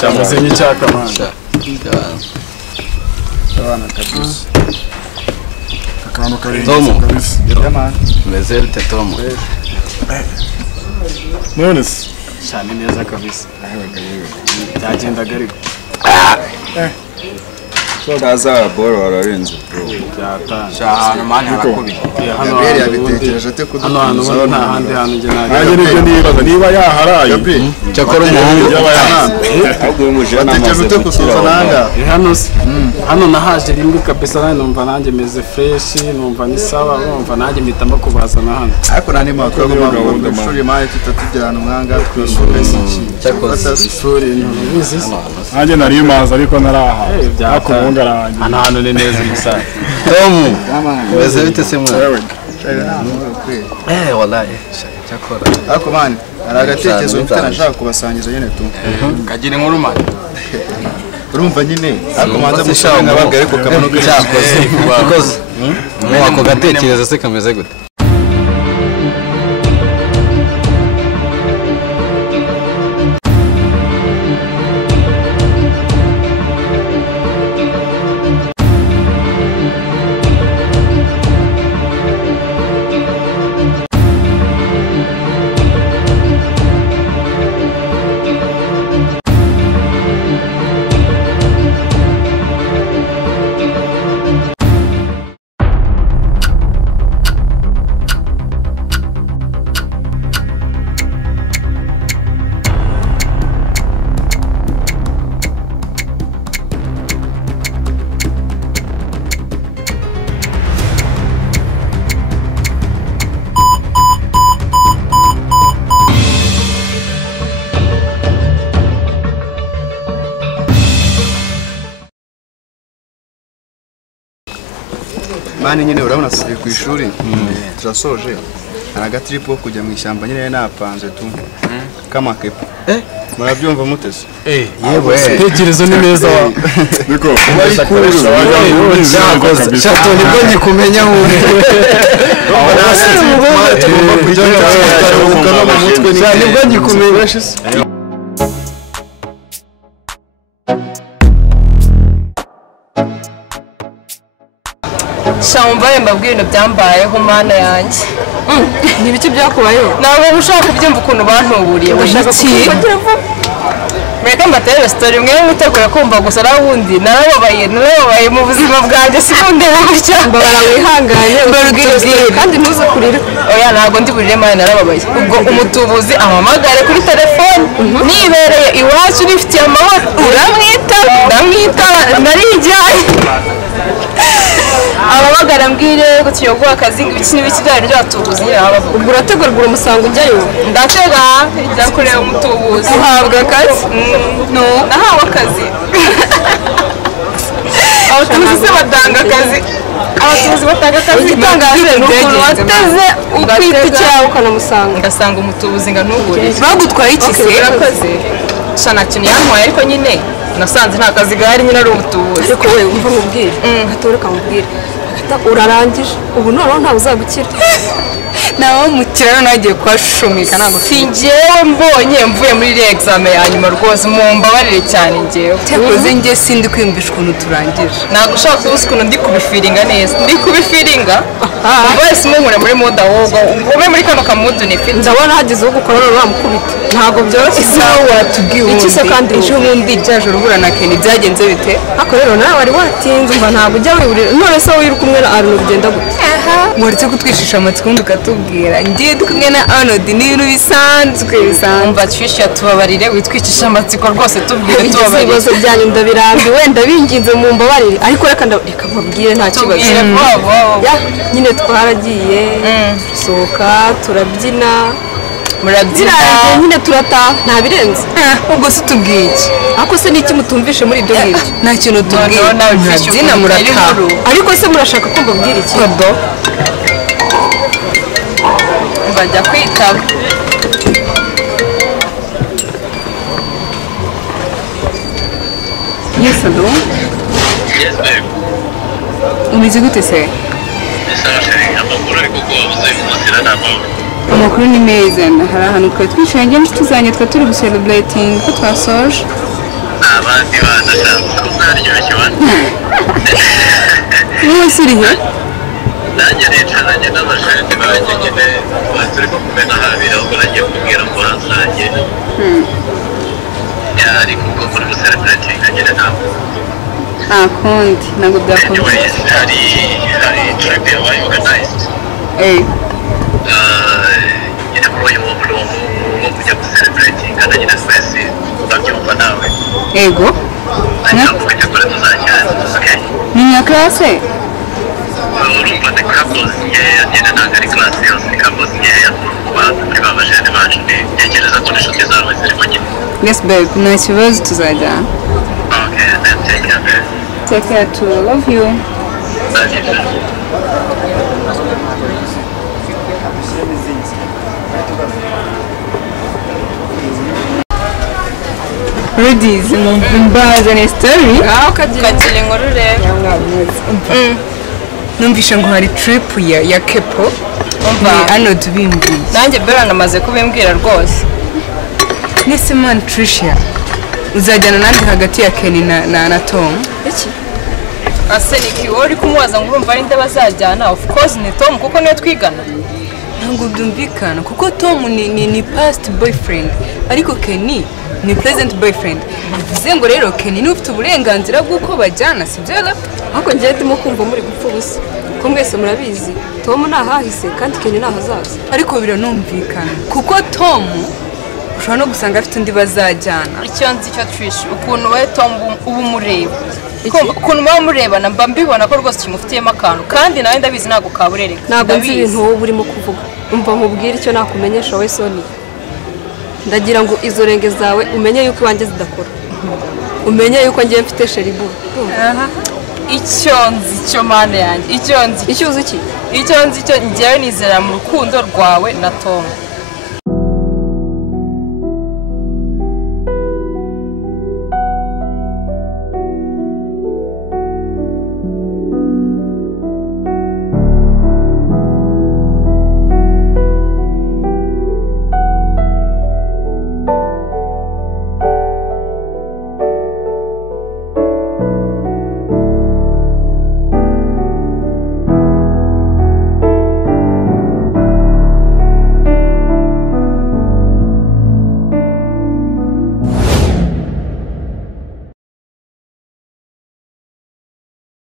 Shamuzenye chaka manda. Sawana kabisa. Kakano kari kabisa. Yama. Mezerte Tomo. Nones. Shani neza kabisa. Cyagenda gariko. So daza boro ararenze bro. Cyatana. Shahano mani harakubi. Hano yabitekereje te hano nta handi hantu nge naje nibyo nibaza niba yaharaye. Cyakora umuhungu yaba yana. ahubwo umujana Atekereje te kusuza nanga. Hano nahaje rimwe kabisa nane numva nanjye meze fresh numva ni sawa numva nanjye mitamba kubazana hano. ariko nani makuru gahunda mashuri maye tutatujyana umwanga twishura iki cyakoze ishuri ntubizi nanjye nari mazi ariko naraha akubunga ranjye hano ni neza gusa Tom meze bite se mwana wallahi cyakora ariko mani aragatekerezo mfite nashaka kubasangiza nyene tu kagira inkuru mani urumva nyine ariko manza mushaka nababwira ariko kamanuka cyakoze wako gatekerezo se kameze gute mani nyine urabona sije ku ishuri turasoje araga trip wo kujya mu ishyamba nyine napanze tu kama kepo murabyumva mutese yewe tekerezo ni neza niko shato nibwo nyikumenya hume nibwo nyikumenya Shambaye mbabwira ibintu byambayeho mana yanjye. Ni biki byakubayeho? Ntabwo ushaka kubyumva ukuntu bantuburiye. Ndashaka kukugira vuba. Mureke mbatere story mwe mutegura kumva gusa nabundi narababaye mu buzima bwanjye sikunde gutya. Mbabara wihanganye mbabwire kandi ntuze kurira. Oya ntabwo ndi burire mana narababaye. Ubwo umutubuzi amamagare kuri telefone nibereye iwacu nifitiye amahoro. Ndamwita narijyaye. Ababagara mbwire gutiyogwa akazi ibiki n'ibiki byari byatubuzi abavuga ubwo urategurwa umusanga ujyayo ndatega njya kureba umutubuzi uhabwa akazi no nahawe akazi abatubuzi se batanga akazi abatubuzi batanga akazi igitangaje n'ukuntu wateze ukwita icyawe ukanamusanga ngasanga umutubuzi nga ntubure bagutwaye iki se urakoze shana kintu yantwaye ariko nyine nasanze nta kazi gahari nyine ari umutubuzi ariko wewe umva mubwire gatoreka mubwire urarangije ubu noneho ntawe uzagukira nawe mukirano nagiye kwashumika ntabwo singewe mbonye mvuye muri iriya examen ya nyuma rwose mumbabarire cyane ngewe tekoze nge sindi kwiyumvisha ukuntu turangije ntabwo ushaka kubuza ukuntu ndi kubifiringa neza ndi kubifiringa wese umuhure muri muda wogo ube muri kano kamudu nifite ndabona hagize uwo gukora none uramukubita ntabwo byoroshye isaha watubwiye iki se kandi ejo bundi ryaje urubura na Ken byagenze bite ako rero nawe wari watinze umva ntabwo ujya wiburira none se wiruka umwe na Arnold ugenda gute mwaretse kutwishisha amatsiko ukatubwira ngiye dukumwe na Arnold ni ibintu bisanzwe umva twishyura tubabarire witwicisha amatsiko rwose tubwire tubabarire ibibazo byanyu ndabirambi wenda binginze mu mbabarire ariko reka mbabwire nta kibazo ya nyine twaragiye sohoka turabyina murabyina nyine turataha nta birenze ubwo se tubwiye iki ariko se niki mutumvishe muri ibyo ngibyo nta kintu tubwiye murabyina murataha ariko se murashaka ko mbabwira iki bajya kwitaba Yes, hello. Yes, babe. Umeze gute se? Sawa sheri, amakuru ariko ko wavuze umusira n'amahoro. Amakuru ni meza. Hari ahantu twari twicaye njye n'inshuti zanjye twari turi gucelebrating ko twasoje. Abandi bana cyangwa ko zaryoshye bane. Wowe uri he? Nanjye nicaranye n'abashenti banjye nyine turi kumena habiri ahubwo nagiye kubwira ngo hasange. Ariko ubwo muri gucelebrating nyine ntabwo. Kundi ntabwo byakomeye. Anyways, hari trip yabaye organized. Nyine muri uyu murongo wo kujya gucelebrating kandi nyine twese urabyumva nawe. Ego. Ntabwo kujya tuzajyana, okay? Ni imyaka yose? Urumva ni couples nkeya nyine ntabwo ari class yose ni couples nkeya muri ba bajene bacu ntekereza ko n'inshuti zawe zirimo nyine. Yes babe, nta kibazo tuzajyana. Okay, then take care, babe. Take care too. Love you. Love you too. Ladies, mbazane story. ukagira inkuru rero Numvishe ngo hari trip ya Kepo. Hano tubimbwiye. nanjye bera namaze kubimbwira rwose Nese man Tricia. Uzajyana nandi hagati ya Kenny na Tom. iki aseniki wowe uri kumubaza ngo urumva ari nde bazajyana of course ni Tom kuko niyo twigana Ntabwo byumvikana kuko Tom ni past boyfriend ariko Kenny ni present boyfriend. Bivuze ngo rero Kenny ni ufite uburenganzira bw'uko bajyana sibyo la? ariko njye ndimo kumva muri gupfa ubusa ko mwese murabizi Tom ntahahise kandi Kenny ntahazaza Ariko biranumvikana kuko Tom ushobora no gusanga afite undi bazajyana. icyo nzi cyo Trish ukuntu we Tom ubu mureba ukuntu muba murebana mba mbibona ko rwose kimufitiyemo akantu kandi nawe ndabizi ntabwo kaburereka ntabwo nzi ibintu wowe urimo kuvuga umva nkubwire icyo nakumenyesha we Soni ndagira ngo izo renge zawe umenye yuko iwanjye zidakora umenye yuko ngiye mfite sheribu icyo nzi cyo mane yanjye icyo nzi icyo uzi iki icyo nzi cyo ngewe nizera mu rukundo rwawe na Tom